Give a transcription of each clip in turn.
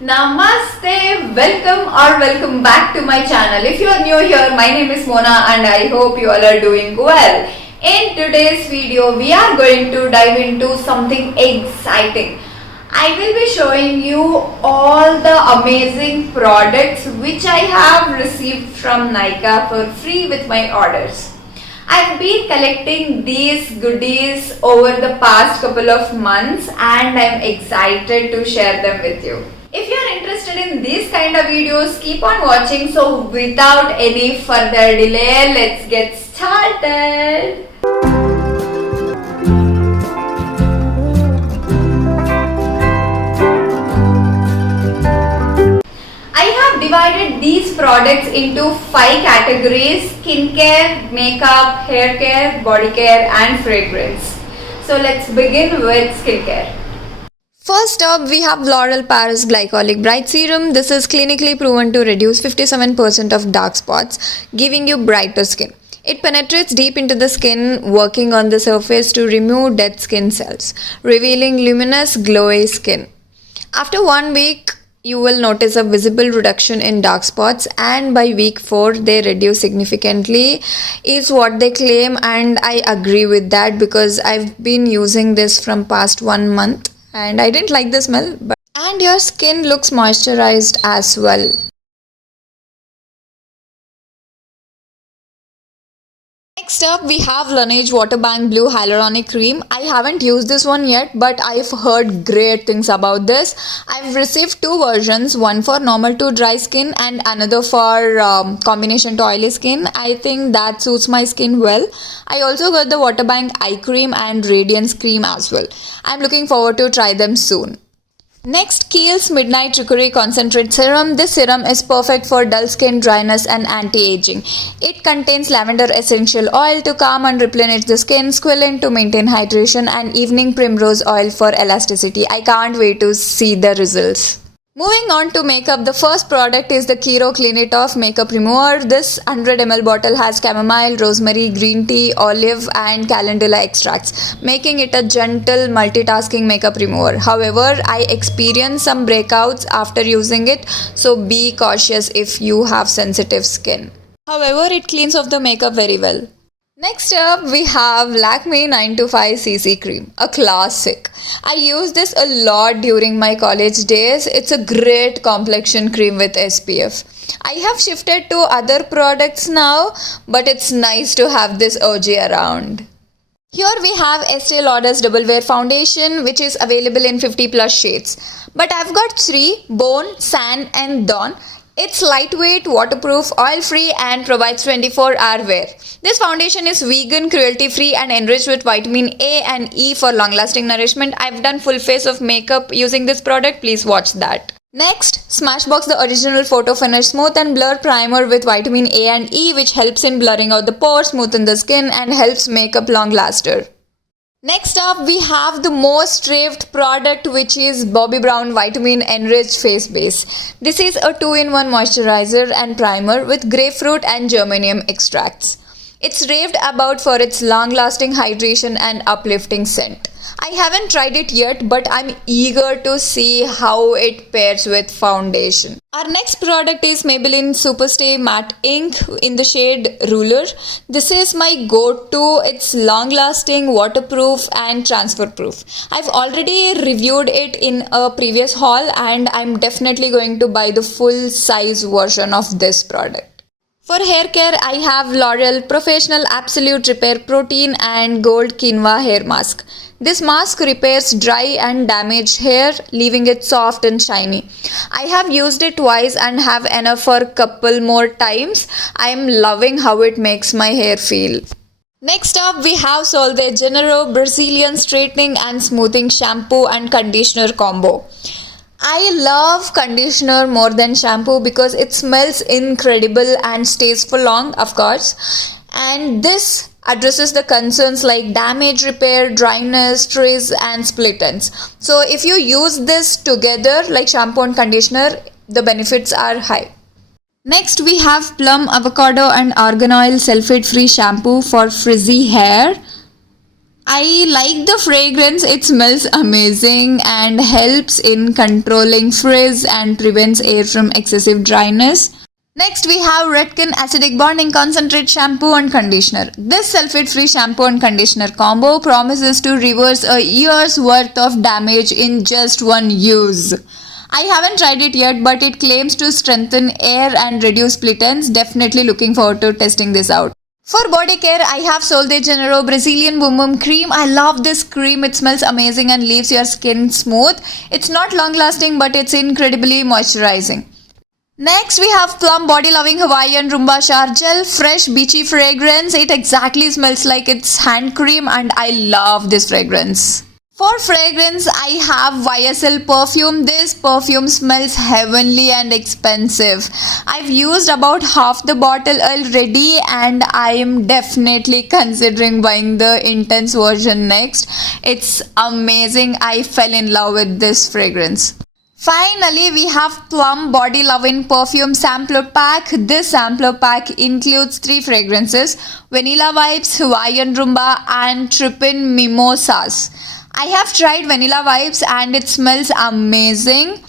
Namaste, welcome back to my channel. If you are new here, my name is Mona and I hope you all are doing well. In today's video, we are going to dive into something exciting. I will be showing you all the amazing products which I have received from Nykaa for free with my orders. I've been collecting these goodies over the past couple of months and I'm excited to share them with you. If you are interested in these kind of videos, keep on watching. So without any further delay, let's get started. I have divided these products into 5 categories: skincare, makeup, hair care, body care and fragrance. So let's begin with skincare. First up, we have L'Oreal Paris Glycolic Bright Serum. This is clinically proven to reduce 57% of dark spots, giving you brighter skin. It penetrates deep into the skin, working on the surface to remove dead skin cells, revealing luminous, glowy skin. After 1 week, you will notice a visible reduction in dark spots, and by week 4 they reduce significantly is what they claim, and I agree with that because I've been using this from past 1 month and I didn't like the smell, and your skin looks moisturized as well. Next up, we have Laneige Water Bank Blue Hyaluronic Cream. I haven't used this one yet, but I've heard great things about this. I've received 2 versions, one for normal to dry skin and another for combination to oily skin. I think that suits my skin well. I also got the Water Bank Eye Cream and Radiance Cream as well. I'm looking forward to try them soon. Next, Kiehl's Midnight Trickery Concentrate Serum. This serum is perfect for dull skin, dryness and anti-aging. It contains lavender essential oil to calm and replenish the skin, squalene to maintain hydration and evening primrose oil for elasticity. I can't wait to see the results. Moving on to makeup, the first product is the Kiro Clean It Off Makeup Remover. This 100 ml bottle has chamomile, rosemary, green tea, olive and calendula extracts, making it a gentle multitasking makeup remover. However, I experienced some breakouts after using it, so be cautious if you have sensitive skin. However, it cleans off the makeup very well. Next up, we have Lakme 925 CC Cream, a classic. I used this a lot during my college days. It's a great complexion cream with SPF. I have shifted to other products now, but it's nice to have this OG around. Here we have Estee Lauder's Double Wear Foundation, which is available in 50 plus shades. But I've got 3, Bone, Sand and Dawn. It's lightweight, waterproof, oil-free and provides 24-hour wear. This foundation is vegan, cruelty-free and enriched with vitamin A and E for long-lasting nourishment. I've done full face of makeup using this product. Please watch that. Next, Smashbox the original Photo Finish Smooth and Blur Primer with vitamin A and E, which helps in blurring out the pores, smoothen the skin and helps makeup long-laster. Next up, we have the most raved product, which is Bobbi Brown Vitamin Enriched Face Base. This is a 2-in-1 moisturizer and primer with grapefruit and geranium extracts. It's raved about for its long-lasting hydration and uplifting scent. I haven't tried it yet, but I'm eager to see how it pairs with foundation. Our next product is Maybelline Superstay Matte Ink in the shade Ruler. This is my go-to. It's long-lasting, waterproof and transfer-proof. I've already reviewed it in a previous haul and I'm definitely going to buy the full-size version of this product. For hair care, I have L'Oreal Professional Absolute Repair Protein and Gold Quinoa Hair Mask. This mask repairs dry and damaged hair, leaving it soft and shiny. I have used it twice and have enough for a couple more times. I am loving how it makes my hair feel. Next up, we have Sol de Janeiro Brazilian Straightening and Smoothing Shampoo and Conditioner Combo. I love conditioner more than shampoo because it smells incredible and stays for long, of course. And this addresses the concerns like damage repair, dryness, frizz and split ends. So if you use this together like shampoo and conditioner, the benefits are high. Next, we have Plum Avocado and Argan Oil Sulfate Free Shampoo for frizzy hair. I like the fragrance, it smells amazing and helps in controlling frizz and prevents hair from excessive dryness. Next, we have Redken Acidic Bonding Concentrate Shampoo and Conditioner. This sulfate-free shampoo and conditioner combo promises to reverse a year's worth of damage in just one use. I haven't tried it yet, but it claims to strengthen hair and reduce split ends. Definitely looking forward to testing this out. For body care, I have Sol de Janeiro Brazilian Boom Boom Cream. I love this cream. It smells amazing and leaves your skin smooth. It's not long lasting, but it's incredibly moisturizing. Next, we have Plum Body Loving Hawaiian Rumba Shower Gel. Fresh, beachy fragrance. It exactly smells like it's hand cream and I love this fragrance. For fragrance, I have YSL perfume. This perfume smells heavenly and expensive. I've used about half the bottle already and I am definitely considering buying the intense version next. It's amazing. I fell in love with this fragrance. Finally, we have Plum Body Loving Perfume Sampler Pack. This sampler pack includes 3 fragrances: Vanilla Vibes, Hawaiian Rumba and Trippin' Mimosas. I have tried Vanilla Vibes and it smells amazing.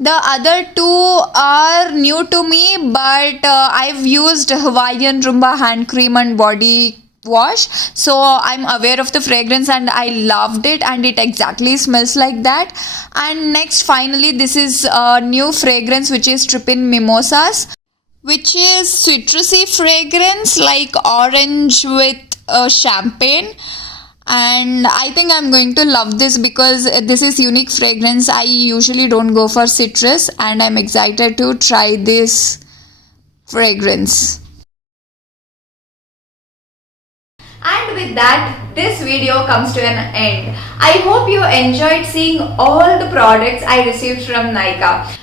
The other 2 are new to me, but I've used Hawaiian Rumba hand cream and body wash, so I'm aware of the fragrance and I loved it and it exactly smells like that. And next, finally, this is a new fragrance which is Trippin' Mimosas, which is citrusy fragrance like orange with champagne. And I think I'm going to love this because this is unique fragrance. I usually don't go for citrus and I'm excited to try this fragrance. And with that, this video comes to an end. I hope you enjoyed seeing all the products I received from Nykaa.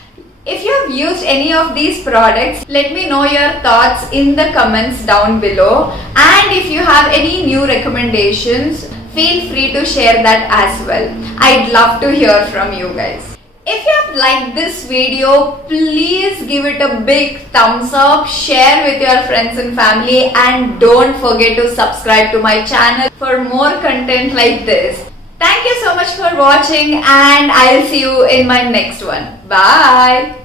If you have used any of these products, let me know your thoughts in the comments down below. And if you have any new recommendations, feel free to share that as well. I'd love to hear from you guys. If you have liked this video, please give it a big thumbs up, share with your friends and family, and don't forget to subscribe to my channel for more content like this. Thank you so much for watching and I'll see you in my next one. Bye.